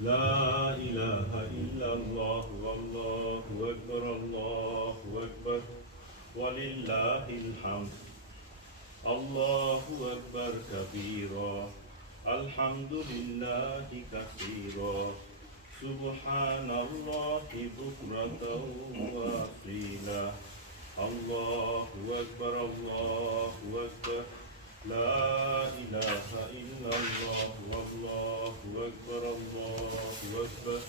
لا إله إلا الله والله أكبر الله أكبر ولله الحمد الله أكبر كبيرا الحمد لله كثيرا سبحان الله بكرة وأصيلا الله أكبر الله أكبر لا إله إلا الله والله أكبر الله أكبر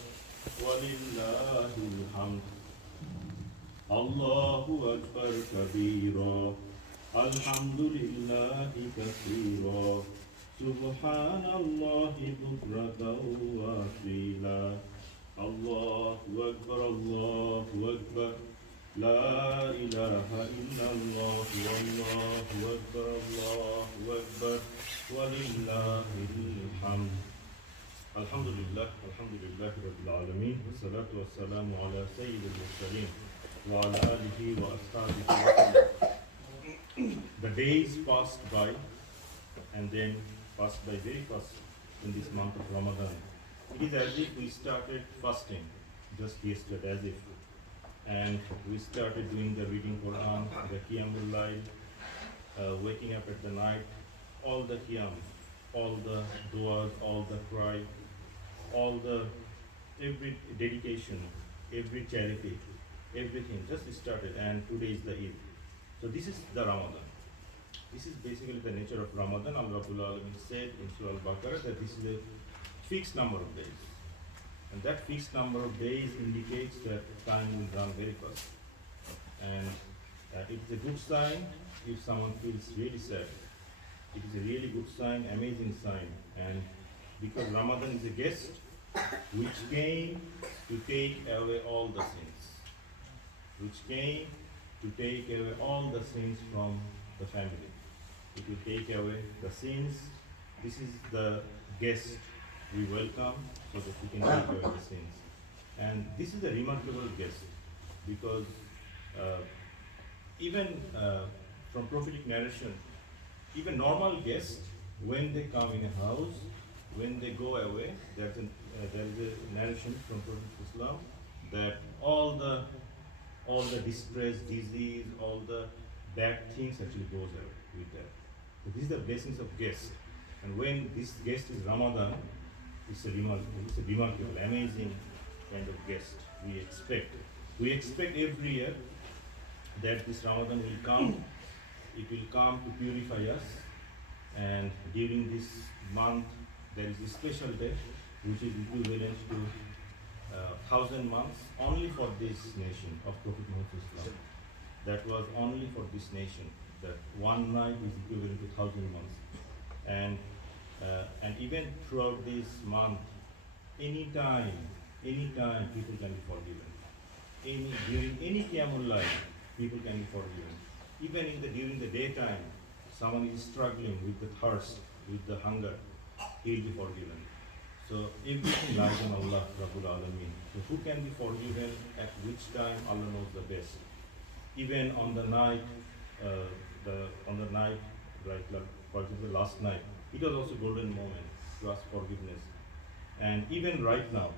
ولله الحمد الله أكبر كبيرا الحمد لله كثيرا سبحان الله بكرة وأصيلا الله أكبر الله أكبر لا إله إلا الله والله أكبر الله أكبر ولله الحمد الحمد لله رب العالمين والصلاة والسلام على سيد المرسلين وعلى آله وأصحابه وسلم. The days passed by and then passed by very fast in this month of Ramadan. It is as if we started fasting just yesterday, as if. And we started doing the reading Quran, the Qiyamul Layl, waking up at the night, all the Qiyam, all the du'as, all the cry, all the, every dedication, every charity, everything just started, and today is the Eid. So this is the Ramadan. This is basically the nature of Ramadan. Allah Rabbul Alamin said in Surah Al-Baqarah that this is a fixed number of days. And that fixed number of days indicates that time will run very fast. And it's a good sign if someone feels really sad. It is a really good sign, amazing sign. And because Ramadan is a guest which came to take away all the sins. Which came to take away all the sins from the family. It will take away the sins. This is the guest we welcome so that we can take away the sins. And this is a remarkable guest because even from prophetic narration, even normal guests, when they come in a house, when they go away, there is a narration from Prophet Islam that all the distress, disease, all the bad things actually goes away with that. So this is the blessings of guests. And when this guest is Ramadan, it's a remarkable, amazing kind of guest we expect. We expect every year that this Ramadan will come. It will come to purify us. And during this month, there is a special day, which is equivalent to 1,000 months only for this nation of Prophet Muhammad. That was only for this nation. That one night is equivalent to 1,000 months. And even throughout this month, anytime people can be forgiven. During any Qiyamul Layl, people can be forgiven. Even during the daytime, someone is struggling with the thirst, with the hunger, he'll be forgiven. So everything lies on Allah Rabbul Alameen. So who can be forgiven at which time? Allah knows the best. Even on the night, like for example last night, it was also a golden moment to ask forgiveness. And even right now,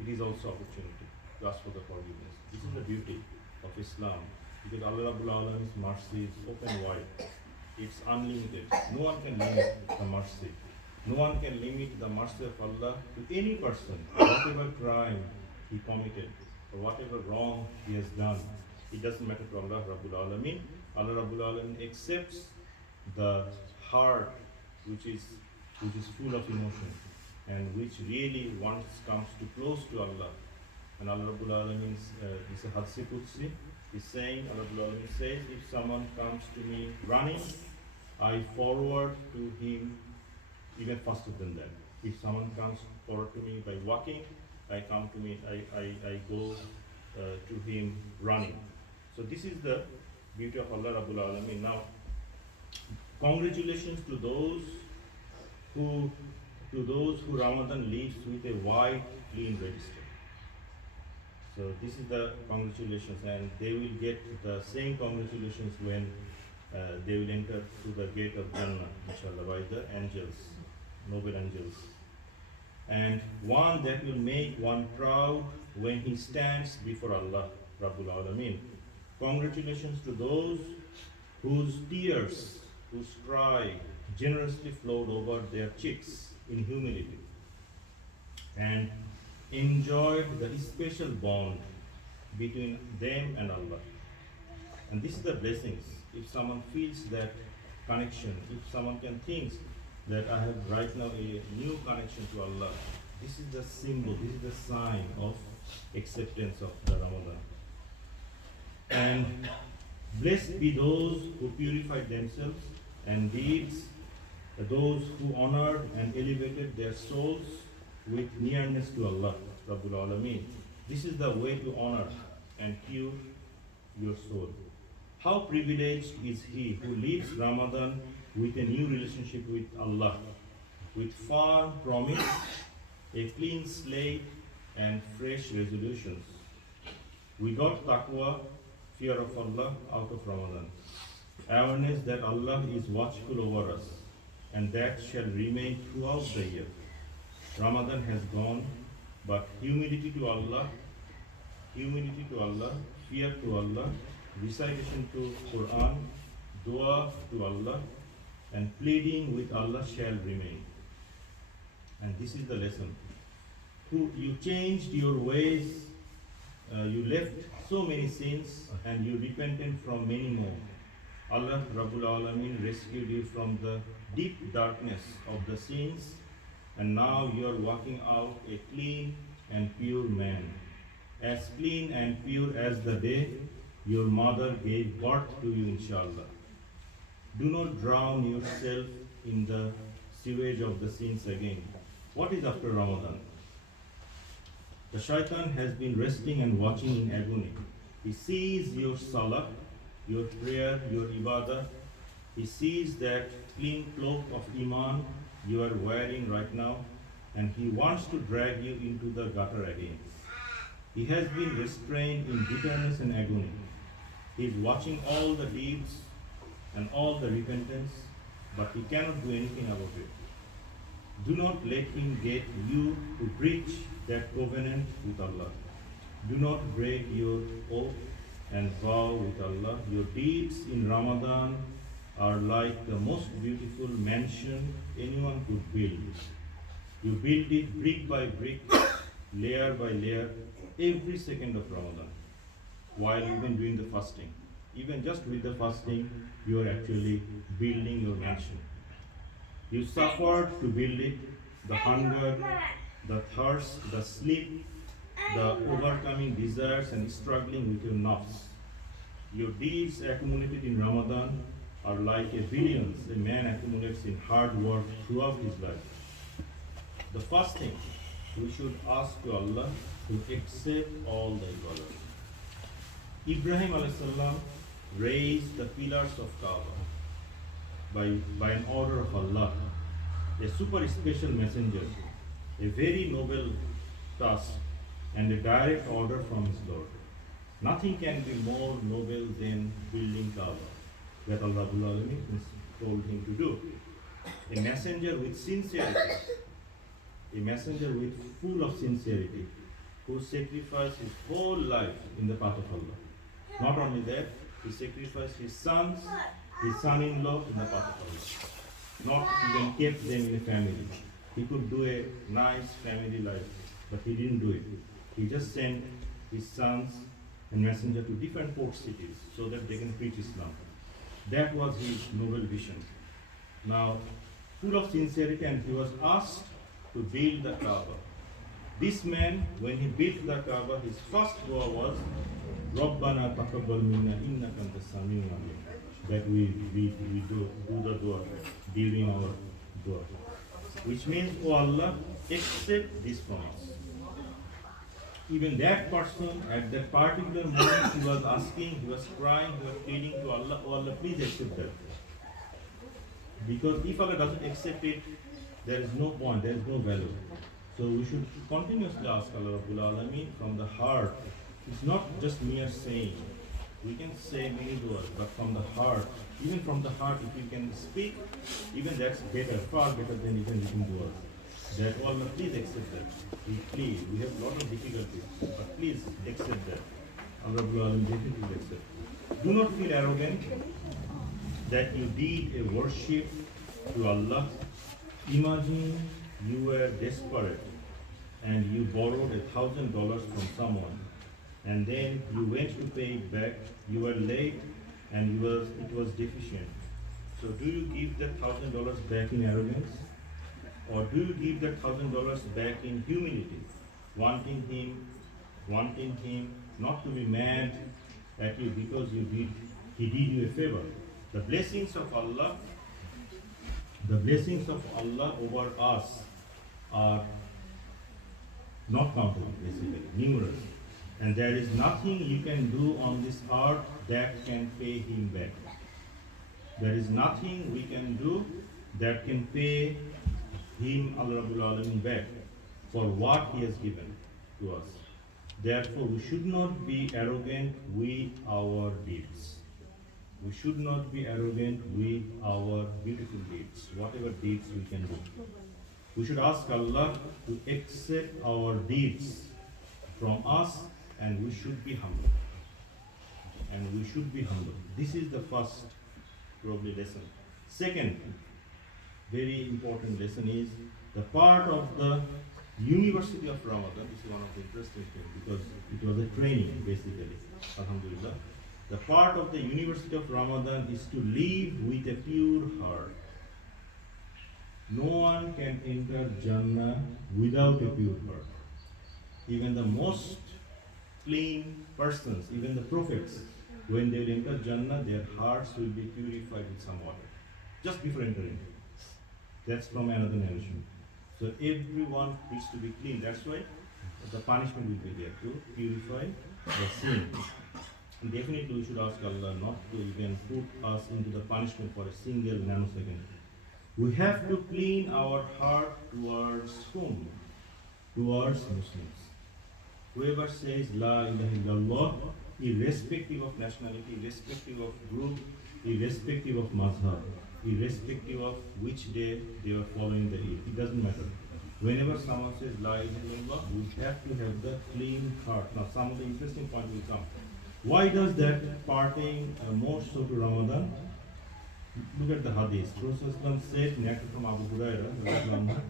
it is also opportunity to ask for the forgiveness. This is the beauty of Islam, because Allah Rabbul Alameen's mercy is open wide. It's unlimited. No one can limit the mercy. No one can limit the mercy of Allah to any person, whatever crime he committed or whatever wrong he has done. It doesn't matter to Allah Rabbul Alameen. Allah Rabbul Alameen accepts the heart which is full of emotion and which really comes too close to Allah. And Allah Rabbul Alameen is a Hadith Qudsi. He's saying, Allah Rabbul Alameen says, if someone comes to me running, I forward to him even faster than that. If someone comes forward to me by walking, I go to him running. So this is the beauty of Allah Rabbul Alameen. Now, congratulations to those who Ramadan leaves with a white clean register. So this is the congratulations, and they will get the same congratulations when they will enter through the gate of Jannah, inshallah, by the angels, noble angels. and one that will make one proud when he stands before Allah Rabbul Alameen. Congratulations to those whose tears, whose cry generously flowed over their cheeks in humility and enjoyed the special bond between them and Allah. And this is the blessings. If someone feels that connection, if someone can think that I have right now a new connection to Allah, this is the symbol, this is the sign of acceptance of the Ramadan. And blessed be those who purified themselves and deeds, those who honored and elevated their souls with nearness to Allah, Rabbul Alameen. This is the way to honor and pure your soul. How privileged is he who lives Ramadan with a new relationship with Allah, with firm promise, a clean slate, and fresh resolutions. We got taqwa, fear of Allah, out of Ramadan. Awareness that Allah is watchful over us, and that shall remain throughout the year. Ramadan has gone, but humility to Allah, fear to Allah, recitation to Quran, dua to Allah, and pleading with Allah shall remain. And this is the lesson. You changed your ways, you left so many sins, and you repented from many more. Allah Rabbul Alameen rescued you from the deep darkness of the sins, and now you are walking out a clean and pure man, as clean and pure as the day your mother gave birth to you, inshallah. Do not drown yourself in the sewage of the sins again. What is after Ramadan? The shaitan has been resting and watching in agony. He sees your salah, your prayer, your ibadah. He sees that clean cloak of iman you are wearing right now, and he wants to drag you into the gutter again. He has been restrained in bitterness and agony. He is watching all the deeds and all the repentance, but he cannot do anything about it. Do not let him get you to breach that covenant with Allah. Do not break your oath and vow with Allah. Your deeds in Ramadan are like the most beautiful mansion anyone could build. You build it brick by brick, layer by layer, every second of Ramadan, while even doing the fasting. Even just with the fasting, you are actually building your mansion. You suffered to build it, the hunger, the thirst, the sleep, the overcoming desires and struggling with your nafs. Your deeds accumulated in Ramadan are like a billions a man accumulates in hard work throughout his life. The first thing we should ask to Allah to accept all the ibadah. Ibrahim a.s. raised the pillars of Kaaba by an order of Allah, a super special messenger, a very noble task, and a direct order from his Lord. Nothing can be more noble than building Kaaba that Allah told him to do. A messenger with sincerity, a messenger with full of sincerity, who sacrificed his whole life in the path of Allah. Not only that, he sacrificed his sons, his son-in-law in the path of Allah. Not even kept them in a family. He could do a nice family life, but he didn't do it. He just sent his sons and messenger to different port cities so that they can preach Islam. That was his noble vision. Now, full of sincerity, and he was asked to build the Kaaba. This man, when he built the Kaaba, his first dua was, Rabbana taqabbal minna innaka antas samiul alim. That we do the dua during our dua. Which means, oh Allah, accept this promise. Even that person, at that particular moment, he was asking, he was crying, he was pleading to Allah, oh Allah, please accept that. Because if Allah doesn't accept it, there is no point, there is no value. So we should continuously ask Allah Rabbul Alameen from the heart. It's not just mere saying. We can say many du'as, but from the heart, even from the heart, if you can speak, even that's better, far better than even written du'as. that, oh Allah, please accept that. We plead, we have a lot of difficulties, but please accept that. Allah will definitely accept. Do not feel arrogant that you did a worship to Allah. Imagine you were desperate and you borrowed $1,000 from someone, and then you went to pay it back. You were late and it was deficient. So do you give that $1,000 back in arrogance? Or do you give that $1,000 back in humility, wanting him not to be mad at you because he did you a favor? The blessings of Allah over us are not countable, basically, numerous. And there is nothing you can do on this earth that can pay him back. There is nothing we can do that can pay him, Allah Rabbul Alamin, back for what he has given to us. Therefore, we should not be arrogant with our deeds. We should not be arrogant with our beautiful deeds, whatever deeds we can do. We should ask Allah to accept our deeds from us, and we should be humble. This is the first probably lesson. Second, very important lesson is the part of the University of Ramadan. This is one of the interesting things because it was a training basically. Alhamdulillah. The part of the University of Ramadan is to live with a pure heart. No one can enter Jannah without a pure heart. Even the most clean persons, even the prophets, when they will enter Jannah, their hearts will be purified with some water, just before entering. That's from another narration. So everyone needs to be clean. That's why the punishment will be there to purify the sin. And definitely we should ask Allah not to even put us into the punishment for a single nanosecond. We have to clean our heart towards whom? Towards Muslims. Whoever says La ilaha illallah, irrespective of nationality, irrespective of group, irrespective of mazhab, irrespective of which day they are following the Eid, it doesn't matter. Whenever someone says La ilaha illallah, we have to have the clean heart. Now some of the interesting points will come. Why does that parting more so to Ramadan? Look at the hadith. Prophet said, narrated from Abu Hurairah,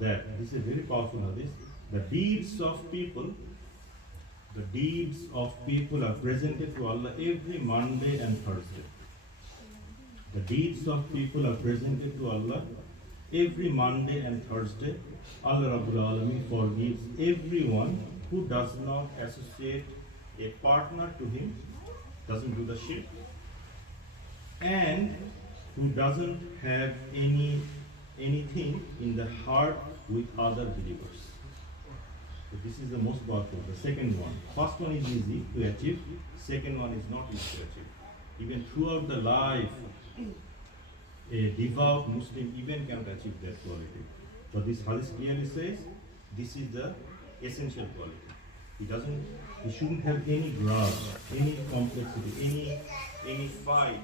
that this is a very powerful hadith. The deeds of people are presented to Allah every Monday and Thursday. The deeds of people are presented to Allah every Monday and Thursday. Allah Rabbul Alamin forgives everyone who does not associate a partner to him, doesn't do the shirk, and who doesn't have anything in the heart with other believers. So this is the most powerful. The second one. First one is easy to achieve. Second one is not easy to achieve. Even throughout the life, a devout Muslim even cannot achieve that quality. But this hadith clearly says this is the essential quality. He shouldn't have any grudge, any complexity, any fight,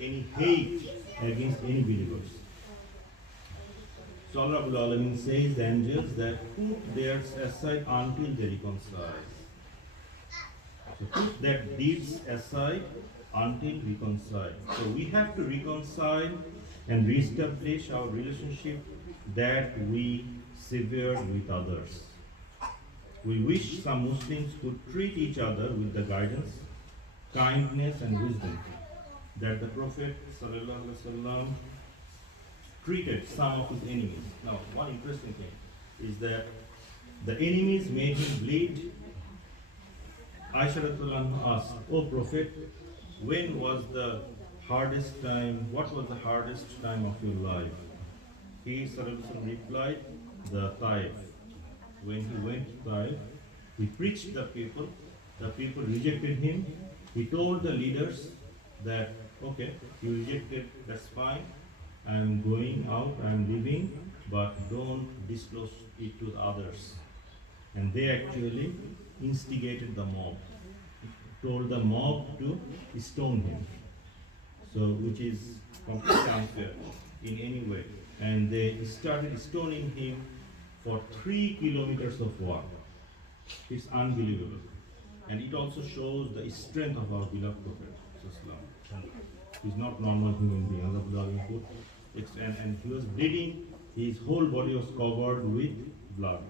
any hate against any believers. So Allah Rabbul Alamin says the angels that put theirs aside until they reconcile. So put that deeds aside until reconcile. So we have to reconcile and reestablish our relationship that we severed with others. We wish some Muslims could treat each other with the guidance, kindness and wisdom that the Prophet ﷺ treated some of his enemies. Now, one interesting thing is that the enemies made him bleed. Aisha radhiyallahu asked, "O Prophet, when was the hardest time, what was the hardest time of your life?" He replied, "The Taif. When he went to Taif, he preached the people rejected him. He told the leaders that, okay, you rejected, that's fine, I'm going out, I'm leaving, but don't disclose it to others." And they actually instigated the mob, told the mob to stone him. So, which is completely unfair in any way. And they started stoning him for 3 kilometers of walk. It's unbelievable. And it also shows the strength of our beloved Prophet. He's not normal human being. And he was bleeding, his whole body was covered with blood.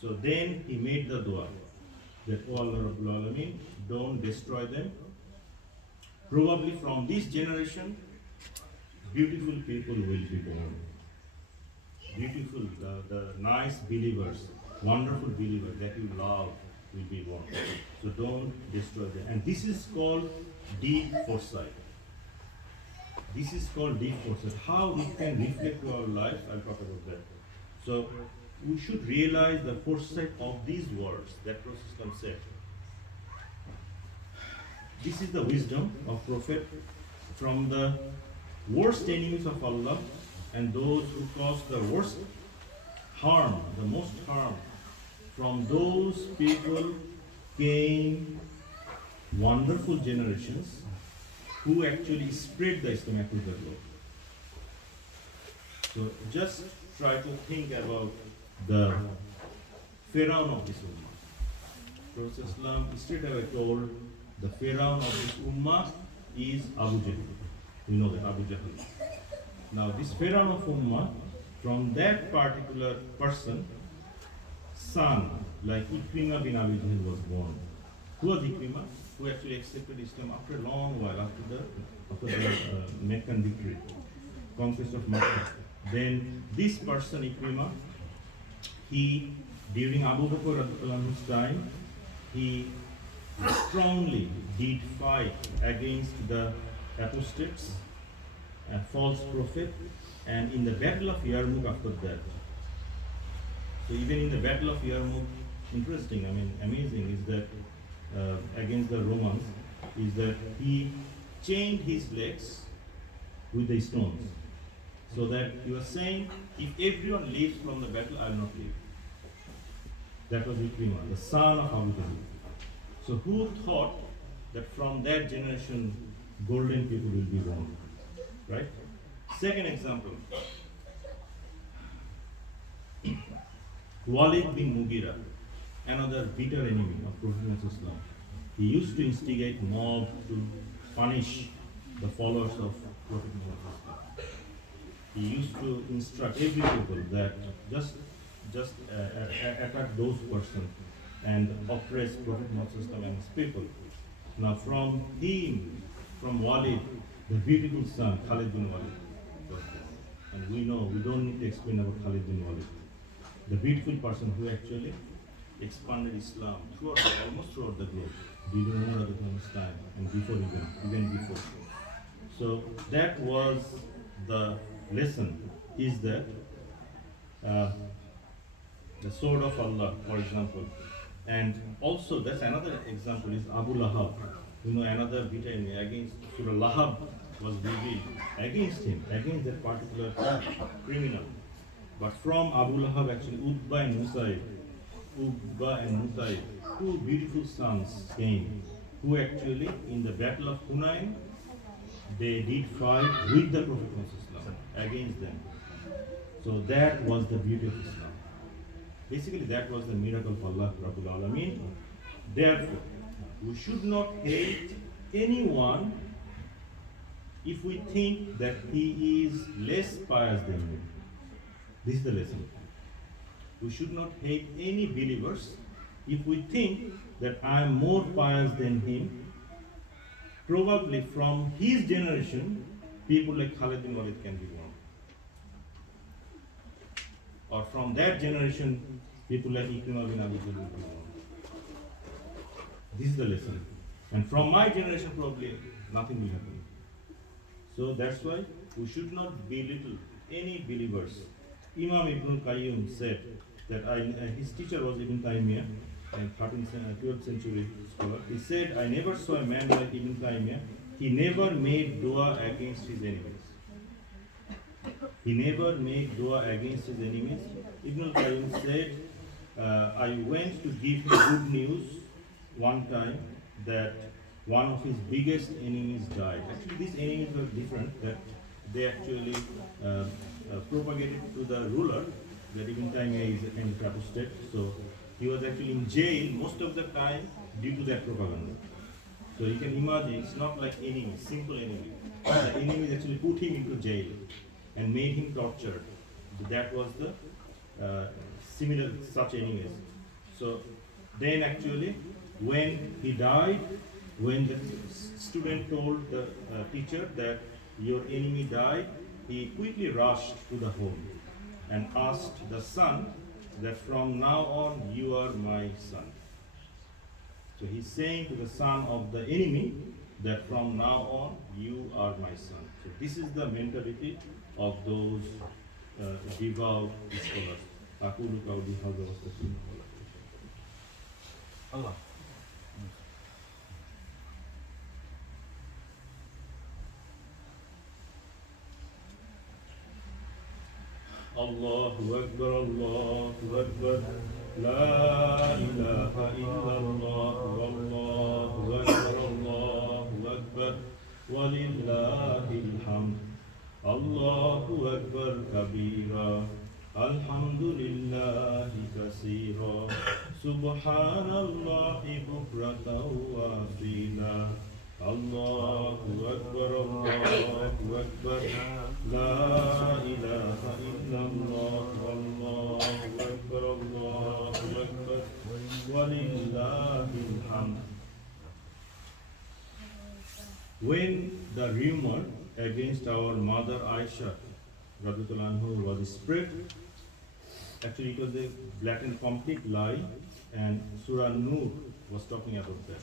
So then he made the dua that, O Allah Rabbul Alameen, don't destroy them. Probably from this generation, beautiful people will be born. Beautiful, the nice believers, wonderful believers that you love will be born. So don't destroy them. And this is called deep foresight. This is called deep foresight. How it can reflect to our life, I'll talk about that. So we should realize the foresight of these words that Prophet said. This is the wisdom of Prophet from the worst enemies of Allah and those who cause the worst harm, the most harm. From those people came wonderful generations who actually spread the Islam across the globe. So just try to think about the Pharaoh of this Ummah. Prophet Islam straight away told the Pharaoh of this Ummah is Abu Jahl. You know that, Abu Jahl. Now this Pharaoh of Ummah, from that particular person, son, like Ikrimah bin Abi Jahl was born. Who was Ikrimah? Who actually accepted Islam after a long while, after the Meccan victory, conquest of Mecca. Then this person, Ikrimah, he, during Abu Bakr's time, he strongly did fight against the apostates, a false prophet, and in the battle of Yarmouk after that. So even in the battle of Yarmouk, interesting, amazing is that against the Romans, is that he chained his legs with the stones. So that he was saying, if everyone leaves from the battle, I will not leave. That was Ikrimah, the son of Abu Jahl. So who thought that from that generation, golden people will be born? Right? Second example, Walid bin Mughira, another bitter enemy of Prophet Islam. He used to instigate mob to punish the followers of Prophet Islam. He used to instruct every people that just attack those persons and oppress Prophet Islam and his people. Now from him, from Walid, the beautiful son, Khalid bin Walid. And we know, we don't need to explain about Khalid bin Walid. The beautiful person who actually expanded Islam almost throughout the globe, during Umar Radhiyallahu time and before even before. So that was the lesson, is that the sword of Allah, for example. And also that's another example is Abu Lahab. Another bitter enemy against Surah Lahab was revealed against him, against that particular criminal. But from Abu Lahab actually Utbah and Musayib, two beautiful sons came, who actually in the battle of Hunayn, they did fight with the Prophet against them. So that was the beauty of Islam. Basically that was the miracle of Allah Rabbul Alameen. Therefore, we should not hate anyone if we think that he is less pious than you. This is the lesson. We should not hate any believers if we think that I am more pious than him. Probably from his generation, people like Khalid bin Walid can be born. Or from that generation, people like Ikrimah bin Abi Jahl will be born. This is the lesson. And from my generation, probably nothing will happen. So that's why we should not belittle any believers. Imam Ibn Qayyim said that his teacher was Ibn Taymiyyah, a 12th century scholar. He said, I never saw a man like Ibn Taymiyyah. He never made dua against his enemies. He never made dua against his enemies. Ibn Qayyim said, I went to give him good news one time that one of his biggest enemies died. Actually, these enemies were different, that they actually propagated to the ruler that even time is a kind of apostate. So he was actually in jail most of the time due to that propaganda. So you can imagine it's not like enemy, simple enemy. The enemies actually put him into jail and made him tortured. So that was the similar such enemies. So then actually when he died, when the student told the teacher that your enemy died, he quickly rushed to the home and asked the son that from now on you are my son. So he's saying to the son of the enemy that from now on you are my son. So this is the mentality of those devout scholars. أقول قولي هذا وأستغفر الله. الله أكبر الله أكبر لا إله إلا الله والله أكبر الله أكبر ولله الحمد الله أكبر كبيرا الحمد لله كثيرا سبحان الله بكرة وأصيلا الله أكبر لا إله إلا الله والله أكبر ولله الحمد. When the rumor against our mother Aisha radhiyallahu anha was spread, actually it was a blatant complete lie, and Surah Nur was talking about that.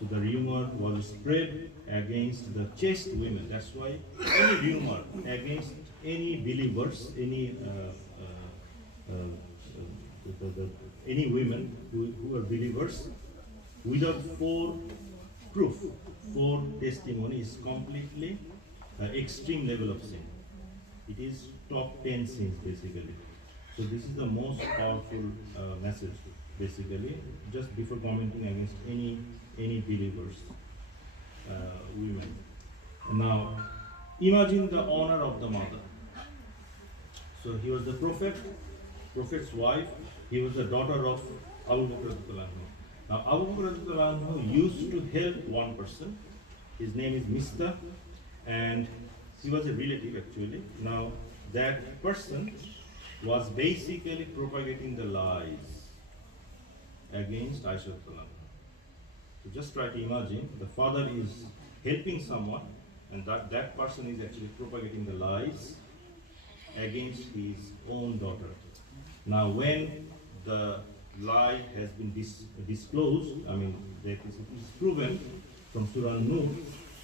So the rumor was spread against the chaste women. That's why any rumor against any believers, any any women who are believers, without four proof, four testimony is completely extreme level of sin. It is top 10 sins basically. So this is the most powerful message basically, just before commenting against any believers, women. Now, imagine the honor of the mother. So he was the prophet's wife. He was the daughter of Abu Bakr radhiyallahu anhu. Now, Abu Bakr radhiyallahu anhu used to help one person. His name is Mista, and he was a relative actually. Now, that person was basically propagating the lies against Aisha radhiyallahu anha. So just try to imagine the father is helping someone, and that person is actually propagating the lies against his own daughter. Now, when the lie has been disclosed, I mean, that is proven from Surah Nur,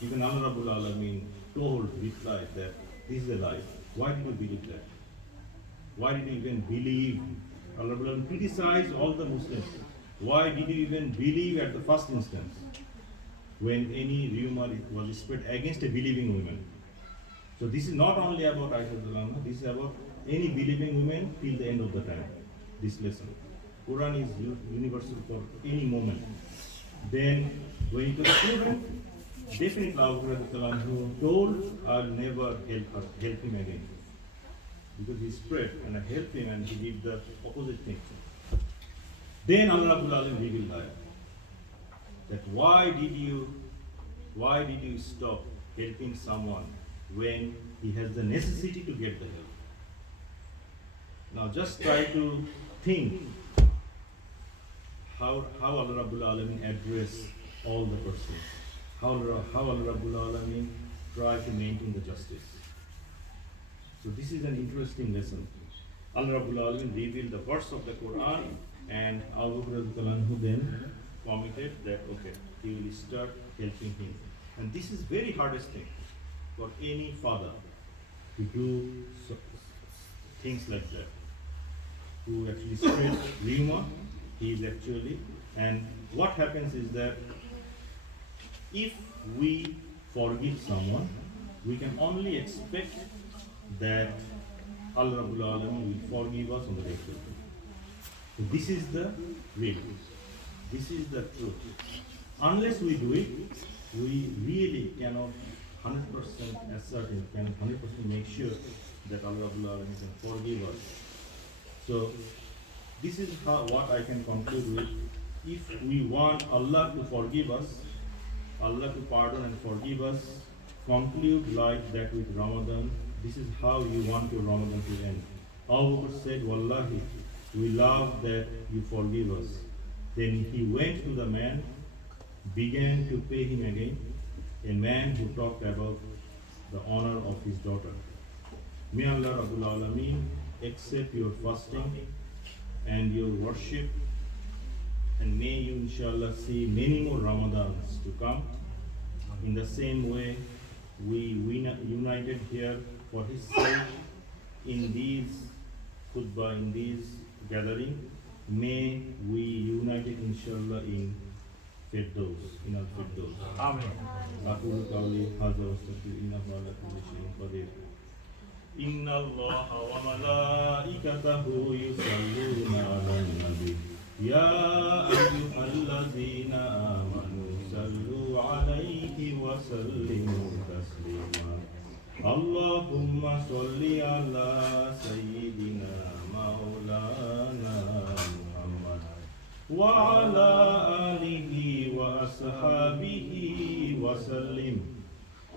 even Allah Rabbul Alameen replied that this is a lie. Why did you believe that? Why did you even believe? Allah Rabbul Alameen criticized all the Muslims. Why did you even believe at the first instance when any rumor was spread against a believing woman? So this is not only about Aisha, this is about any believing woman till the end of the time. This lesson. Quran is universal for any moment. Then when it was proven, definitely Abu Bakr told, I'll never help him again. Because he spread and I helped him and he did the opposite thing. Then Allah Rabbul Alamin revealed that why did you stop helping someone when he has the necessity to get the help? Now just try to think how Allah Rabbul Alamin address all the persons. How Allah Rabbul Alamin try to maintain the justice. So this is an interesting lesson. Allah Rabbul Alamin revealed the verse of the Quran, and Abu Bakr then committed that okay, he will start helping him. And this is very hardest thing for any father to do things like that. Who actually spread rumor, he is actually, and what happens is that if we forgive someone, we can only expect that Allah Rabbul Alamin will forgive us on the day of judgment. So this is the real. This is the truth. Unless we do it, we really cannot 100% ascertain, cannot 100% make sure that Allah Rabbul Alamin can forgive us So this is what I can conclude with. If we want Allah to forgive us, Allah to pardon and forgive us, conclude like that with Ramadan. This is how you want your Ramadan to end. Abu Bakr said, Wallahi, we love that you forgive us. Then he went to the man, began to pay him again, a man who talked about the honor of his daughter. May Allah Rabbul Alameen accept your fasting and your worship, and may you inshallah see many more Ramadans to come. In the same way, we united here for his sake in these khutbah, in these gathering. May we united inshallah in Firdaus, in al-Firdaus. Amen. أقول قولي هذا واستغفر إنه على كل شيء قدير. إن الله وملائكته يصلون على النبي يا أيها الذين آمنوا صلوا عليه وسلموا تسليما اللهم صل على سيدنا مولانا محمد وعلى آله وأصحابه وسلم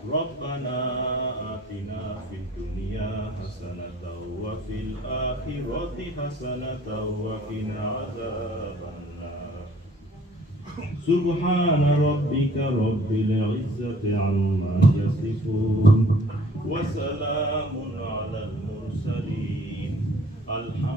ربنا آتنا في الدنيا حسنة وفي الآخرة حسنة وقنا عذاب النار سبحان ربك رب العزة عما يصفون وسلام على المرسلين الحمد